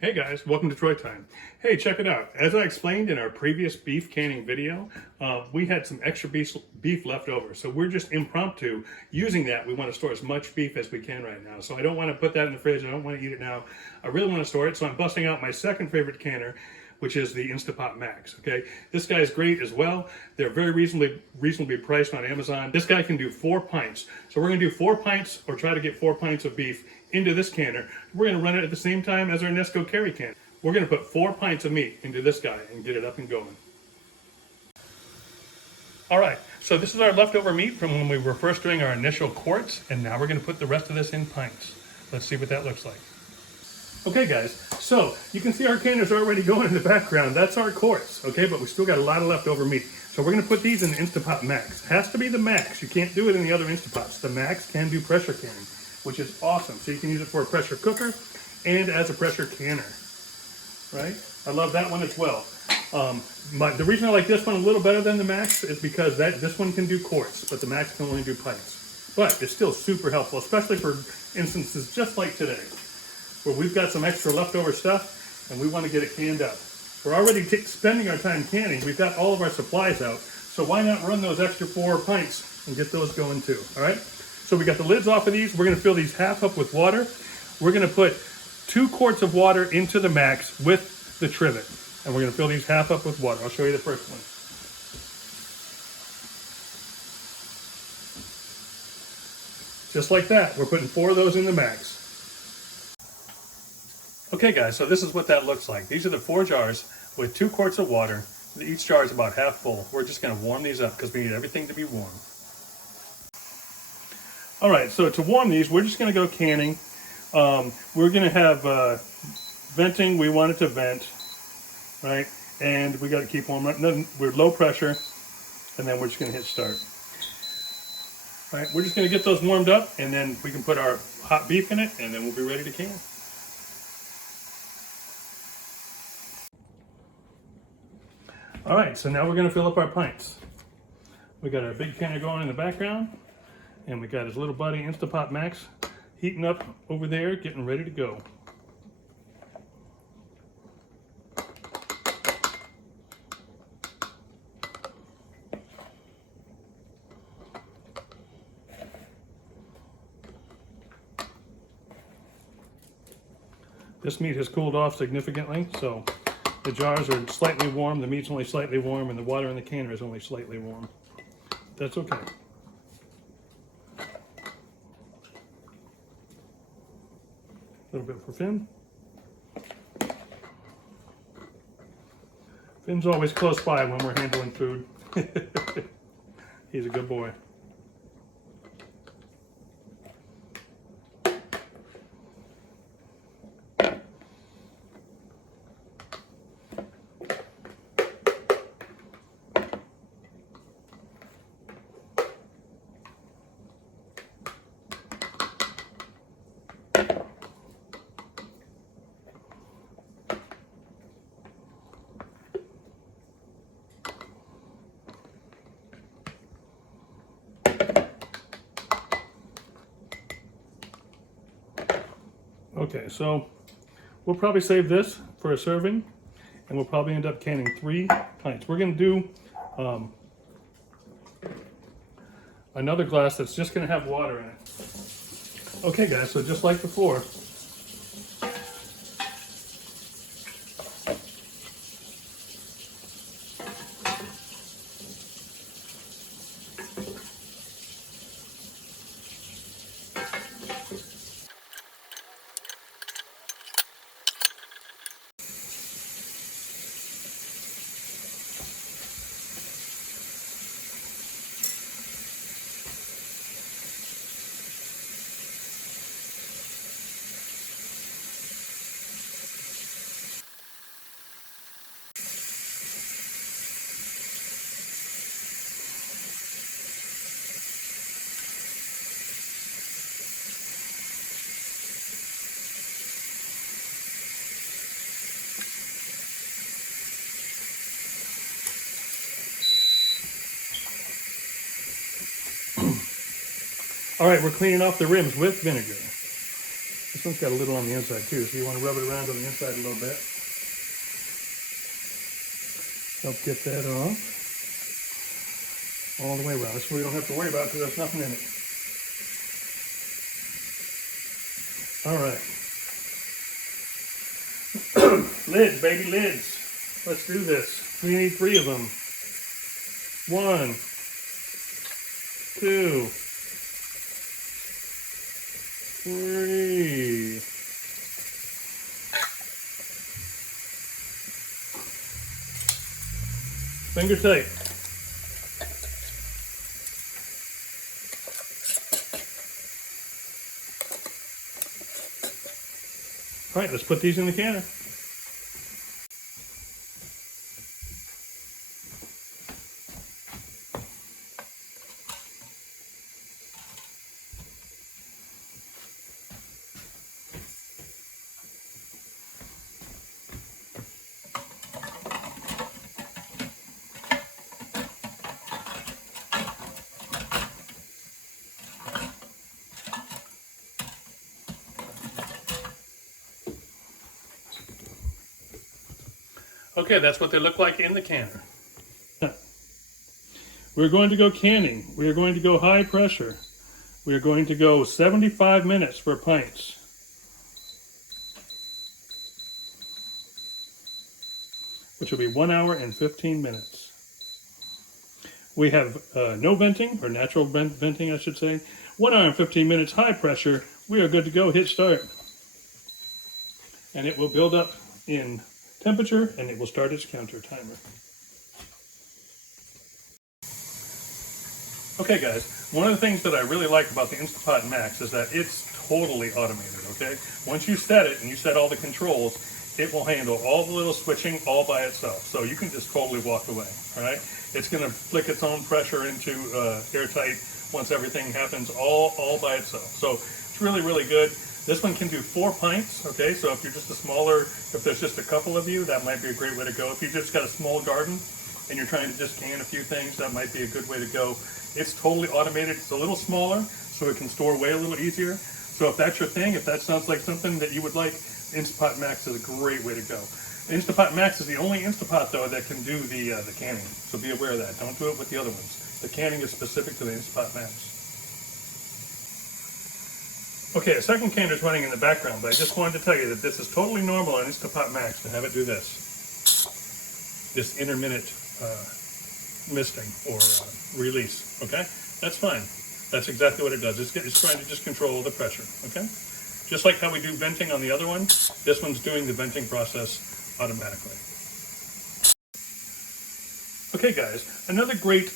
Hey guys, welcome to Troy Time. Hey, check it out. As I explained in our previous beef canning video, we had some extra beef left over. So we're just impromptu using that. We want to store as much beef as we can right now. So I don't want to put that in the fridge. I don't want to eat it now. I really want to store it. So I'm busting out my second favorite canner, which is the Instapot Max. Okay, this guy is great as well. They're very reasonably priced on Amazon. This guy can do 4 pints. So we're gonna do 4 pints, or try to get 4 pints of beef into this canner. We're gonna run it at the same time as our Nesco Carry can. We're gonna put 4 pints of meat into this guy and get it up and going. All right, so this is our leftover meat from when we were first doing our initial quarts, and now we're gonna put the rest of this in pints. Let's see what that looks like. Okay guys, so you can see our canners already going in the background. That's our quarts, okay? But we still got a lot of leftover meat. So we're gonna put these in the Instapot Max. It has to be the Max. You can't do it in the other Instapots. The Max can do pressure canning, which is awesome. So you can use it for a pressure cooker and as a pressure canner, right? I love that one as well. The reason I like this one a little better than the Max is because this one can do quarts, but the Max can only do pints. But it's still super helpful, especially for instances just like today, where we've got some extra leftover stuff and we want to get it canned up. We're already spending our time canning. We've got all of our supplies out, so why not run those extra 4 pints and get those going too, all right? So we got the lids off of these. We're gonna fill these half up with water. We're gonna put 2 quarts of water into the Max with the trivet, and we're gonna fill these half up with water. I'll show you the first one. Just like that, we're putting 4 of those in the Max. Okay guys, so this is what that looks like. These are the 4 jars with 2 quarts of water. Each jar is about half full. We're just gonna warm these up because we need everything to be warm. All right, so to warm these, we're just gonna go canning. We're gonna have venting. We want it to vent, right? And we gotta keep warm. We're low pressure, and then we're just gonna hit start. All right, we're just gonna get those warmed up, and then we can put our hot beef in it, and then we'll be ready to can. All right, so now we're gonna fill up our pints. We got our big canner going in the background, and we got his little buddy Instapot Max heating up over there, getting ready to go. This meat has cooled off significantly, so the jars are slightly warm, the meat's only slightly warm, and the water in the canner is only slightly warm. That's okay. A little bit for Finn. Finn's always close by when we're handling food. He's a good boy. Okay, so we'll probably save this for a serving, and we'll probably end up canning 3 pints. We're going to do another glass that's just going to have water in it. Okay guys, so just like before, all right, we're cleaning off the rims with vinegar. This one's got a little on the inside too, so you want to rub it around on the inside a little bit. Help get that off. All the way around. This way we don't have to worry about it because there's nothing in it. All right. Lids, baby, lids. Let's do this. We need 3 of them. 1, 2, 3. Finger tight. All right, let's put these in the canner. Okay, that's what they look like in the canner. We're going to go canning. We are going to go high pressure. We are going to go 75 minutes for pints. Which will be 1 hour and 15 minutes. We have no venting, or natural venting, I should say. 1 hour and 15 minutes, high pressure. We are good to go. Hit start. And it will build up in temperature, and it will start its counter timer. Okay guys, one of the things that I really like about the Instapot Max is that it's totally automated, okay? Once you set it and you set all the controls, it will handle all the little switching all by itself. So you can just totally walk away, all right? It's gonna flick its own pressure into airtight once everything happens all by itself. So it's really, really good. This one can do 4 pints, okay? So if you're just a smaller, if there's just a couple of you, that might be a great way to go. If you just got a small garden and you're trying to just can a few things, that might be a good way to go. It's totally automated. It's a little smaller, so it can store away a little easier. So if that's your thing, if that sounds like something that you would like, Instapot Max is a great way to go. Instapot Max is the only Instapot, though, that can do the canning. So be aware of that. Don't do it with the other ones. The canning is specific to the Instapot Max. Okay, a second canner is running in the background, but I just wanted to tell you that this is totally normal on Instapot Max to have it do this. This intermittent misting or release, okay? That's fine. That's exactly what it does. It's trying to just control the pressure, okay? Just like how we do venting on the other one, this one's doing the venting process automatically. Okay guys, another great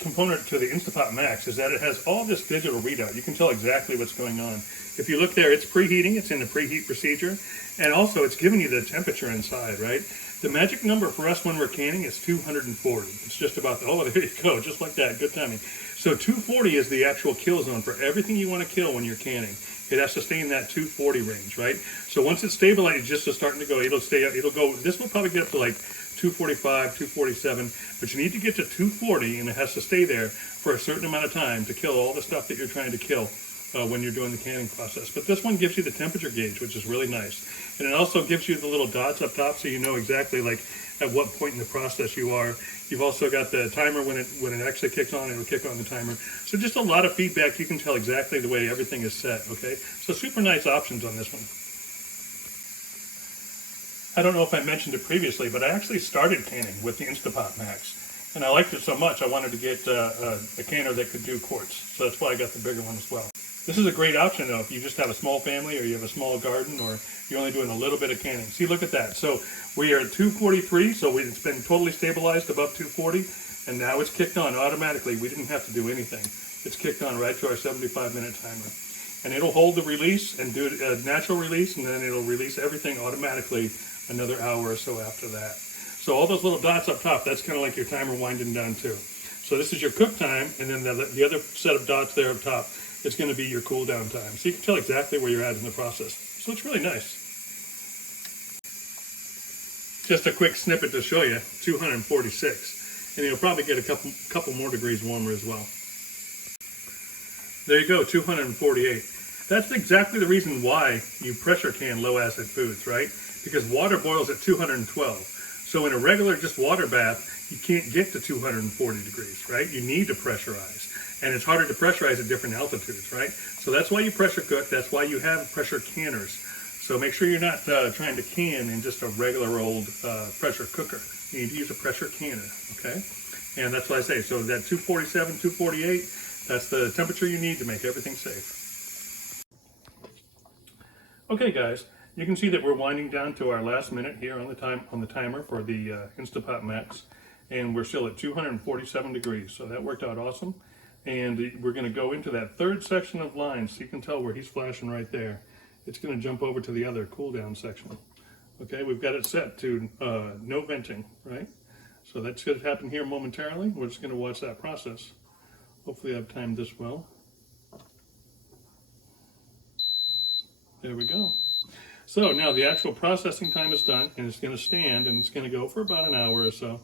component to the Instapot Max is that it has all this digital readout. You can tell exactly what's going on. If you look there, it's preheating, it's in the preheat procedure, and also it's giving you the temperature inside, right? The magic number for us when we're canning is 240. It's just about, oh, there you go, just like that, good timing. So 240 is the actual kill zone for everything you want to kill when you're canning. It has to stay in that 240 range, right? So once it's stabilized, just starting to go, it'll go, this will probably get up to like 245, 247, but you need to get to 240, and it has to stay there for a certain amount of time to kill all the stuff that you're trying to kill when you're doing the canning process. But this one gives you the temperature gauge, which is really nice. And it also gives you the little dots up top so you know exactly like at what point in the process you are. You've also got the timer when it actually kicks on, it'll kick on the timer. So just a lot of feedback. You can tell exactly the way everything is set, okay? So super nice options on this one. I don't know if I mentioned it previously, but I actually started canning with the Instapot Max. And I liked it so much, I wanted to get a canner that could do quarts. So that's why I got the bigger one as well. This is a great option, though, if you just have a small family or you have a small garden or you're only doing a little bit of canning. See, look at that. So we are at 243, so it's been totally stabilized above 240, and now it's kicked on automatically. We didn't have to do anything. It's kicked on right to our 75-minute timer. And it'll hold the release and do a natural release, and then it'll release everything automatically another hour or so after that. So all those little dots up top, that's kind of like your timer winding down too. So this is your cook time, and then the other set of dots there up top, it's going to be your cool down time. So you can tell exactly where you're at in the process. So it's really nice. Just a quick snippet to show you, 246. And you'll probably get a couple more degrees warmer as well. There you go, 248. That's exactly the reason why you pressure can low acid foods, right? Because water boils at 212. So in a regular just water bath, you can't get to 240 degrees, right? You need to pressurize. And it's harder to pressurize at different altitudes, right? So that's why you pressure cook. That's why you have pressure canners. So make sure you're not trying to can in just a regular old pressure cooker. You need to use a pressure canner, okay? And that's what I say. So that 247, 248, that's the temperature you need to make everything safe. Okay, guys, you can see that we're winding down to our last minute here on the timer for the Instapot Max, and we're still at 247 degrees. So that worked out awesome. And we're going to go into that third section of lines. So you can tell where he's flashing right there. It's going to jump over to the other cool down section. Okay, we've got it set to no venting, right? So that's going to happen here momentarily. We're just going to watch that process. Hopefully I've timed this well. There we go. So now the actual processing time is done, and it's going to stand, and it's going to go for about an hour or so.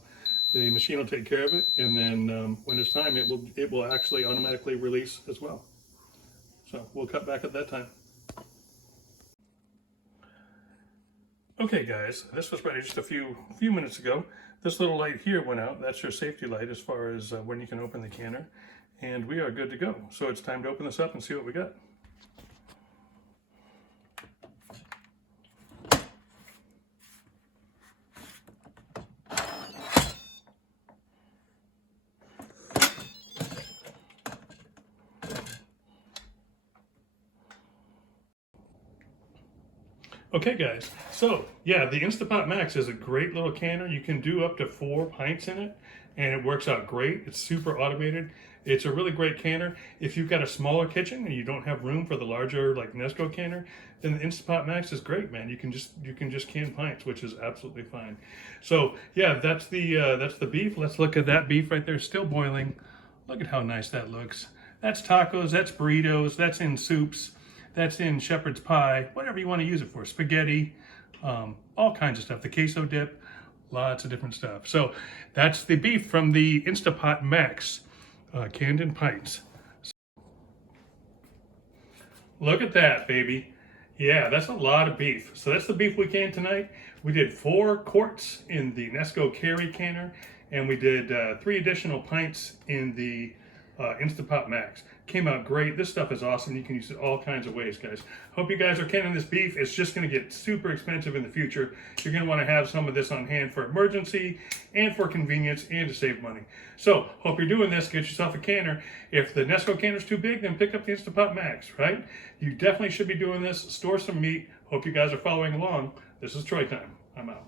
The machine will take care of it, and then when it's time, it will actually automatically release as well. So we'll cut back at that time. Okay, guys, this was ready just a few minutes ago. This little light here went out. That's your safety light as far as when you can open the canner, and we are good to go. So it's time to open this up and see what we got. Okay, guys, so yeah, the Instapot Max is a great little canner. You can do up to 4 pints in it, and it works out great. It's super automated. It's a really great canner. If you've got a smaller kitchen and you don't have room for the larger like Nesco canner, then the Instapot Max is great, man. You can just can pints, which is absolutely fine. So yeah, that's the beef. Let's look at that beef right there, still boiling. Look at how nice that looks. That's tacos. That's burritos. That's in soups. That's in shepherd's pie, whatever you want to use it for, spaghetti, all kinds of stuff, the queso dip, lots of different stuff. So that's the beef from the Instapot Max, canned in pints. Look at that, baby. Yeah, that's a lot of beef. So that's the beef we canned tonight. We did 4 quarts in the Nesco Carry canner, and we did 3 additional pints in the Instapot Max. Came out great. This stuff is awesome. You can use it all kinds of ways, guys. Hope you guys are canning this beef. It's just going to get super expensive in the future. You're going to want to have some of this on hand for emergency and for convenience and to save money. So, hope you're doing this. Get yourself a canner. If the Nesco canner's too big, then pick up the Instapot Max, right? You definitely should be doing this. Store some meat. Hope you guys are following along. This is Troy Time. I'm out.